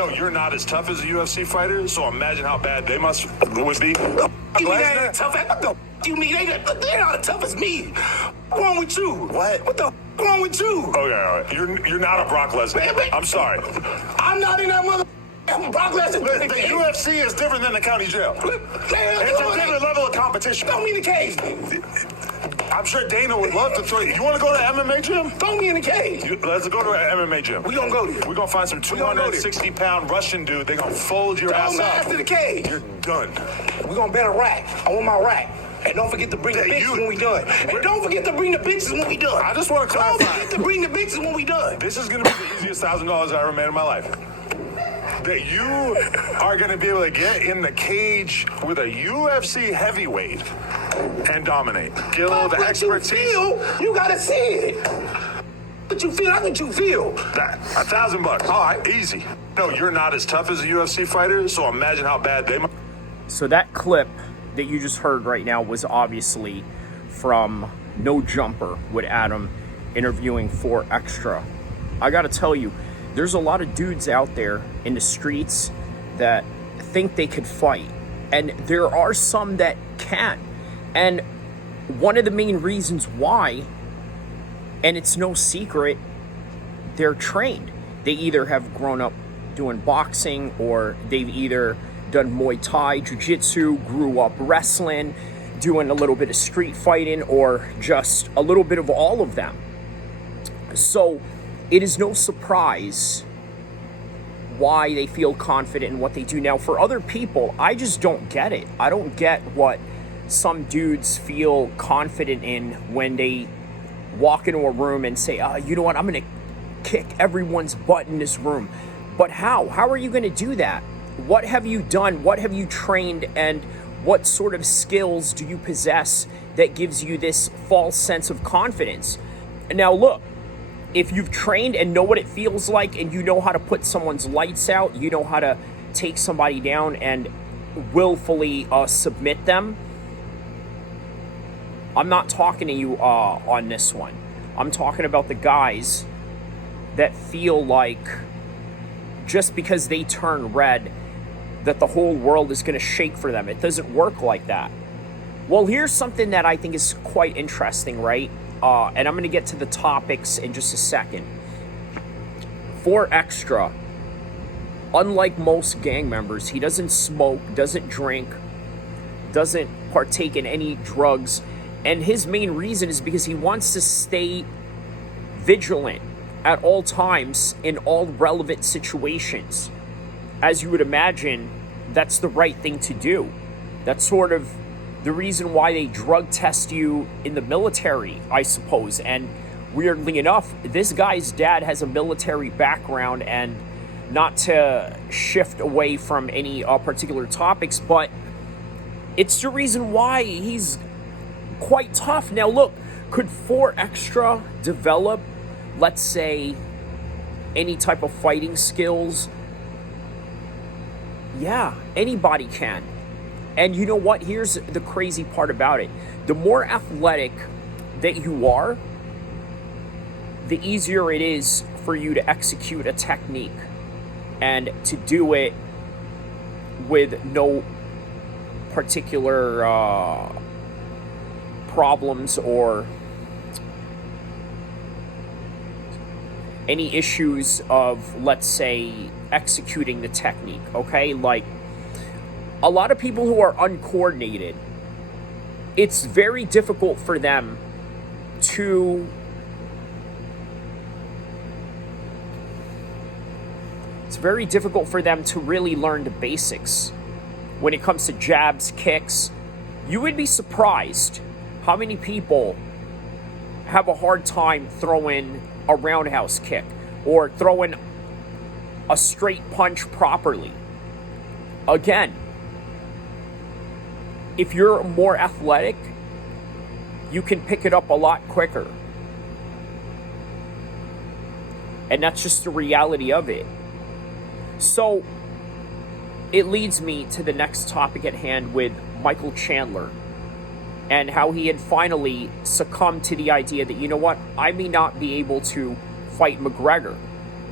No, you're not as tough as a UFC fighter, so imagine how bad they would be. You mean they ain't tough? What the you mean they're not as tough as me? What's wrong with you? What the wrong with you? Okay, all right. You're not a Brock Lesnar. I'm sorry. I'm not in that mother. Brock Lesnar. The UFC is different than the county jail. It's a different level of competition. Throw me in the cage. I'm sure Dana would love to throw you. You want to go to MMA gym? Throw me in the cage. Let's go to an MMA gym. We gonna go there. We're gonna find some 260-pound Russian dude. They gonna fold your ass up. To the cage. You're done. We gonna bet a rack. I want my rack. And don't forget to bring the bitches when we done. And don't forget to bring the bitches when we done. I just want to clarify. Don't forget to bring the bitches when we done. This is gonna be the easiest $1,000 I ever made in my life. That you are going to be able to get in the cage with a UFC heavyweight and dominate. Skill, the expertise. You gotta see it. What you feel? How could you feel? That $1,000. All right, easy. No, you're not as tough as a UFC fighter, so imagine how bad they might. So that clip that you just heard right now was obviously from No Jumper with Adam interviewing 4Extra. I gotta tell you, there's a lot of dudes out there in the streets that think they could fight. And there are some that can. And one of the main reasons why, and it's no secret, they're trained. They either have grown up doing boxing, or they've either done Muay Thai, Jiu-Jitsu, grew up wrestling, doing a little bit of street fighting, or just a little bit of all of them. So it is no surprise why they feel confident in what they do. Now, for other people, I just don't get it. I don't get what some dudes feel confident in when they walk into a room and say, you know what, I'm going to kick everyone's butt in this room. But how? How are you going to do that? What have you done? What have you trained? And what sort of skills do you possess that gives you this false sense of confidence? Now, look, if you've trained and know what it feels like, and you know how to put someone's lights out, you know how to take somebody down and willfully submit them, I'm not talking to you on this one. I'm talking about the guys that feel like just because they turn red, that the whole world is going to shake for them. It doesn't work like that. Well, here's something that I think is quite interesting, right? And I'm going to get to the topics in just a second. 4Extra, unlike most gang members, he doesn't smoke, doesn't drink, doesn't partake in any drugs. And his main reason is because he wants to stay vigilant at all times in all relevant situations. As you would imagine, that's the right thing to do. That's sort of the reason why they drug test you in the military, I suppose. And weirdly enough, this guy's dad has a military background, and not to shift away from any particular topics, but it's the reason why he's quite tough. Now look, could 4Extra develop, let's say, any type of fighting skills? Yeah, anybody can. And you know what? Here's the crazy part about it. The more athletic that you are, the easier it is for you to execute a technique and to do it with no particular problems or any issues of, let's say, executing the technique, okay? Like, a lot of people who are uncoordinated, it's very difficult for them to really learn the basics when it comes to jabs, kicks. You would be surprised how many people have a hard time throwing a roundhouse kick or throwing a straight punch properly. Again, if you're more athletic, you can pick it up a lot quicker. And that's just the reality of it. So, it leads me to the next topic at hand with Michael Chandler and how he had finally succumbed to the idea that, you know what, I may not be able to fight McGregor,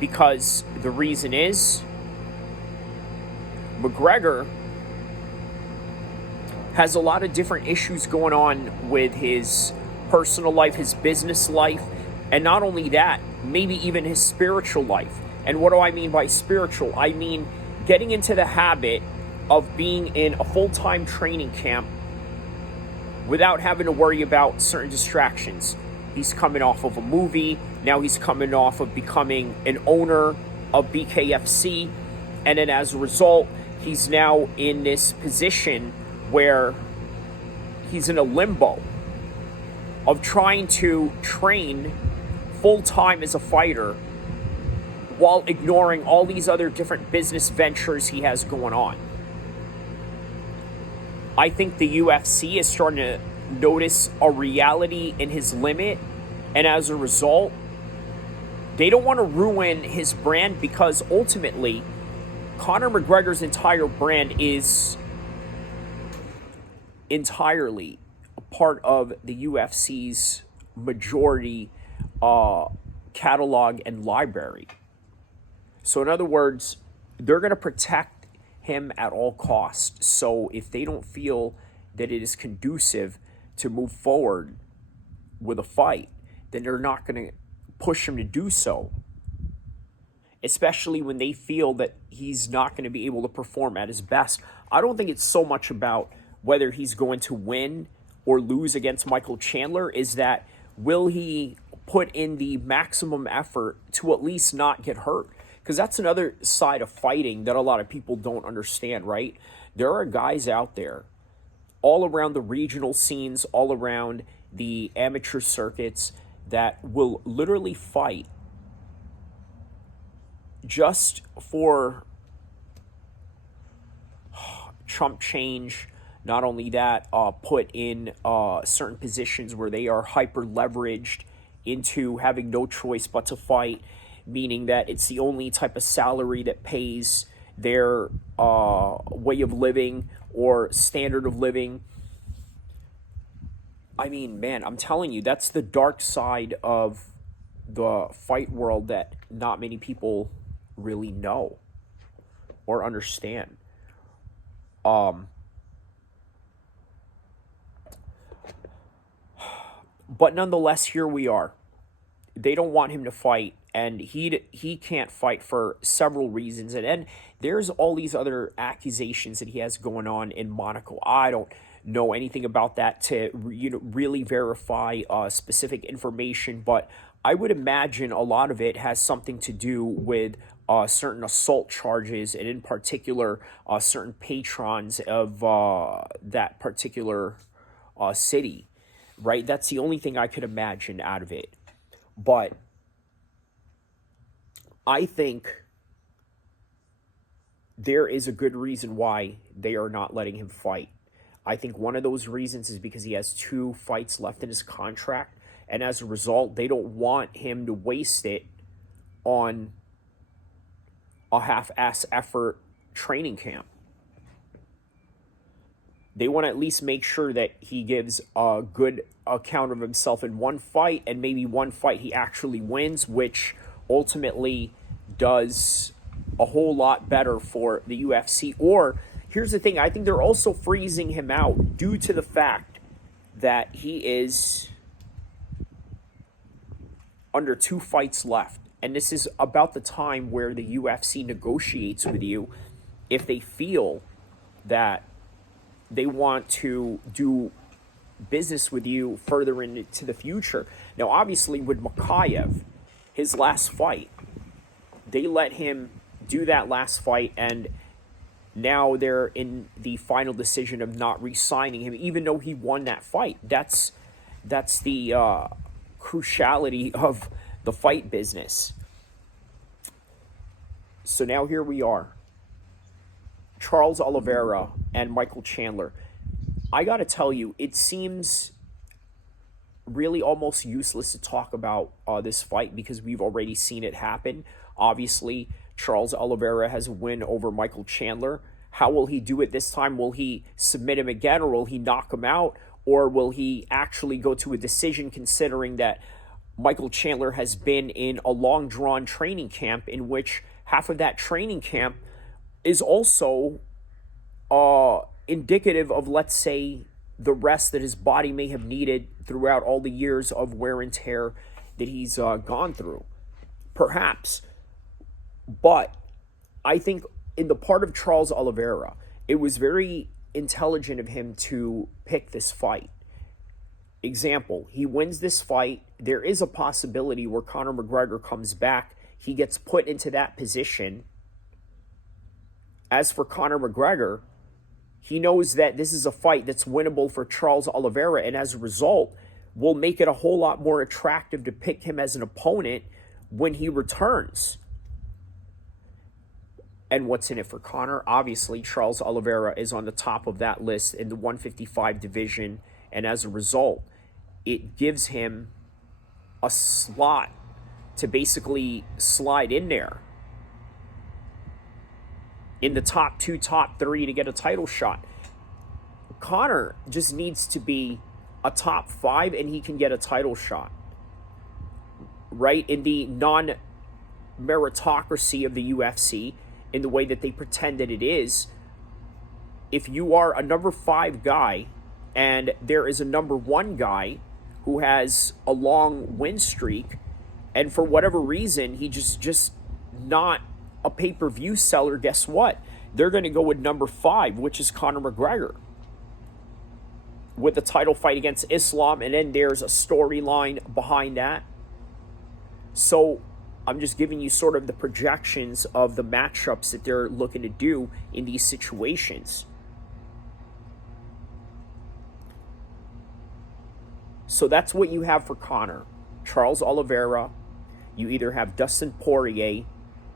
because the reason is McGregor has a lot of different issues going on with his personal life, his business life, and not only that, maybe even his spiritual life. And what do I mean by spiritual? I mean getting into the habit of being in a full-time training camp without having to worry about certain distractions. He's coming off of a movie. Now he's coming off of becoming an owner of BKFC. And then as a result, he's now in this position where he's in a limbo of trying to train full-time as a fighter while ignoring all these other different business ventures he has going on. I think the UFC is starting to notice a reality in his limit, and as a result, they don't want to ruin his brand, because ultimately, Conor McGregor's entire brand is entirely a part of the UFC's majority catalog and library. So in other words, they're going to protect him at all costs. So if they don't feel that it is conducive to move forward with a fight, then they're not going to push him to do so. Especially when they feel that he's not going to be able to perform at his best. I don't think it's so much about whether he's going to win or lose against Michael Chandler. Is that, will he put in the maximum effort to at least not get hurt? Because that's another side of fighting that a lot of people don't understand, right? There are guys out there all around the regional scenes, all around the amateur circuits, that will literally fight just for chump change. Not only that, put in certain positions where they are hyper leveraged into having no choice but to fight, meaning that it's the only type of salary that pays their way of living or standard of living. I mean, man, I'm telling you, that's the dark side of the fight world that not many people really know or understand. But nonetheless, here we are. They don't want him to fight, and he can't fight for several reasons. And there's all these other accusations that he has going on in Monaco. I don't know anything about that to really verify specific information, but I would imagine a lot of it has something to do with certain assault charges, and in particular, certain patrons of that particular city, right? That's the only thing I could imagine out of it. But I think there is a good reason why they are not letting him fight. I think one of those reasons is because he has 2 fights left in his contract, and as a result, they don't want him to waste it on a half-ass effort training camp. They want to at least make sure that he gives a good account of himself in one fight, and maybe one fight he actually wins, which ultimately does a whole lot better for the UFC. Or, here's the thing, I think they're also freezing him out due to the fact that he is under 2 fights left. And this is about the time where the UFC negotiates with you if they feel that they want to do business with you further into the future. Now, obviously, with Makhachev, his last fight, they let him do that last fight, and now they're in the final decision of not re-signing him, even though he won that fight. That's the cruciality of the fight business. So now here we are. Charles Oliveira and Michael Chandler. I gotta tell you, it seems really almost useless to talk about this fight because we've already seen it happen. Obviously, Charles Oliveira has a win over Michael Chandler. How will he do it this time? Will he submit him again, or will he knock him out? Or will he actually go to a decision, considering that Michael Chandler has been in a long-drawn training camp in which half of that training camp is also indicative of, let's say, the rest that his body may have needed throughout all the years of wear and tear that he's gone through. Perhaps. But I think in the part of Charles Oliveira, it was very intelligent of him to pick this fight. Example, he wins this fight. There is a possibility where Conor McGregor comes back. He gets put into that position. As for Conor McGregor, he knows that this is a fight that's winnable for Charles Oliveira, and as a result, will make it a whole lot more attractive to pick him as an opponent when he returns. And what's in it for Conor? Obviously, Charles Oliveira is on the top of that list in the 155 division, and as a result, it gives him a slot to basically slide in there in the top 2, top 3 to get a title shot. Conor just needs to be a top 5 and he can get a title shot. Right? In the non-meritocracy of the UFC, in the way that they pretend that it is, if you are a number 5 guy and there is a number 1 guy who has a long win streak, and for whatever reason, he just not a pay-per-view seller, guess what? They're going to go with number 5, which is Conor McGregor, with the title fight against Islam, and then there's a storyline behind that. So I'm just giving you sort of the projections of the matchups that they're looking to do in these situations. So that's what you have for Conor. Charles Oliveira. You either have Dustin Poirier,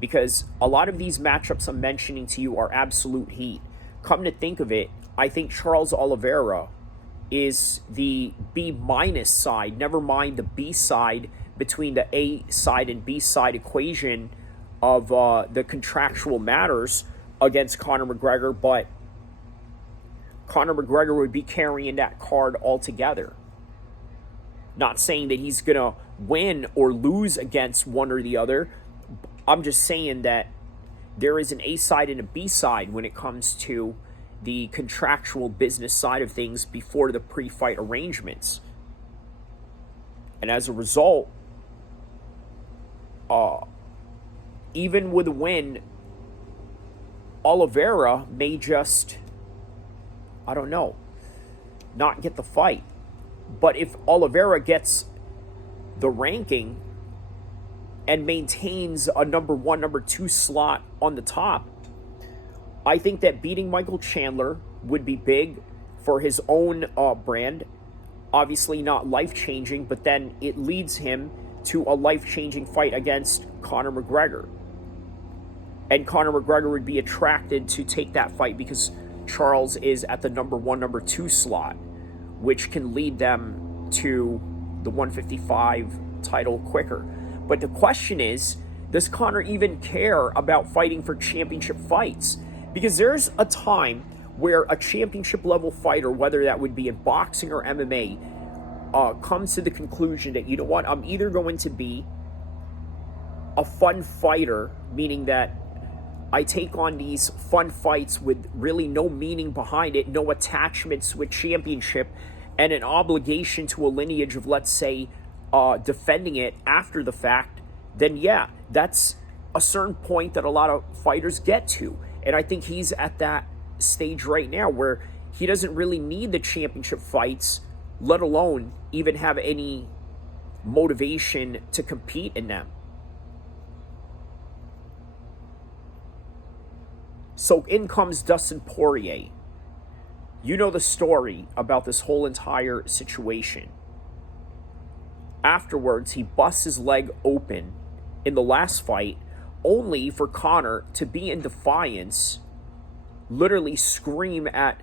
because a lot of these matchups I'm mentioning to you are absolute heat. Come to think of it, I think Charles Oliveira is the B- side, never mind the B side, between the A side and B side equation of the contractual matters against Conor McGregor, but Conor McGregor would be carrying that card altogether. Not saying that he's going to win or lose against one or the other. I'm just saying that there is an A side and a B side when it comes to the contractual business side of things before the pre-fight arrangements. And as a result, even with a win, Oliveira may just, I don't know, not get the fight. But if Oliveira gets the ranking and maintains a number 1, number 2 slot on the top, I think that beating Michael Chandler would be big for his own brand. Obviously not life-changing, but then it leads him to a life-changing fight against Conor McGregor. And Conor McGregor would be attracted to take that fight because Charles is at the number 1, number 2 slot, which can lead them to the 155 title quicker. But the question is, does Conor even care about fighting for championship fights? Because there's a time where a championship level fighter, whether that would be in boxing or MMA, comes to the conclusion that, you know what, I'm either going to be a fun fighter, meaning that I take on these fun fights with really no meaning behind it, no attachments with championship, and an obligation to a lineage of, let's say, defending it after the fact, then yeah, that's a certain point that a lot of fighters get to. And I think he's at that stage right now where he doesn't really need the championship fights, let alone even have any motivation to compete in them. So in comes Dustin Poirier. You know the story about this whole entire situation. Afterwards, he busts his leg open in the last fight, only for Conor to be in defiance, literally scream at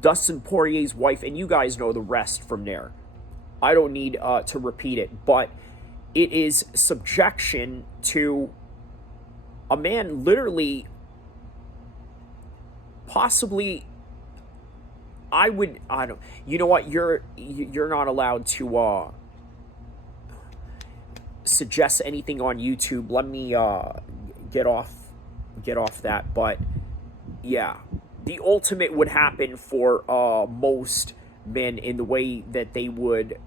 Dustin Poirier's wife, and you guys know the rest from there. I don't need to repeat it, but it is subjection to a man literally, possibly, you know what, you're not allowed to suggest anything on YouTube. Let me get off that. But yeah, the ultimate would happen for most men in the way that they would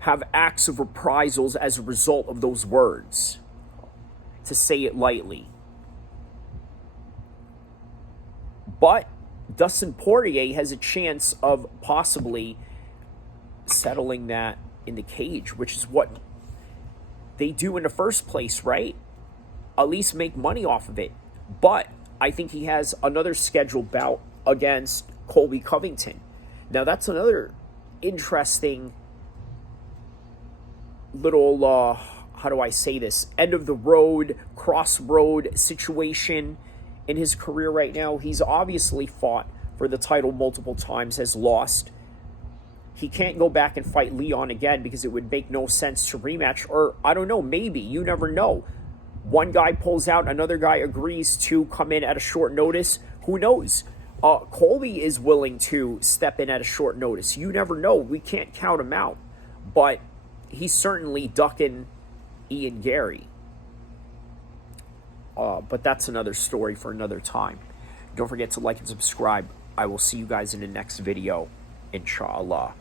have acts of reprisals as a result of those words, to say it lightly. But Dustin Poirier has a chance of possibly settling that in the cage, which is what they do in the first place, right? At least make money off of it. But I think he has another scheduled bout against Colby Covington. Now, that's another interesting little, how do I say this, end of the road, crossroad situation in his career right now. He's obviously fought for the title multiple times, has lost. He can't go back and fight Leon again because it would make no sense to rematch. Or, I don't know, maybe. You never know. One guy pulls out, another guy agrees to come in at a short notice. Who knows? Colby is willing to step in at a short notice. You never know. We can't count him out. But he's certainly ducking Ian Gary. But that's another story for another time. Don't forget to like and subscribe. I will see you guys in the next video, inshallah.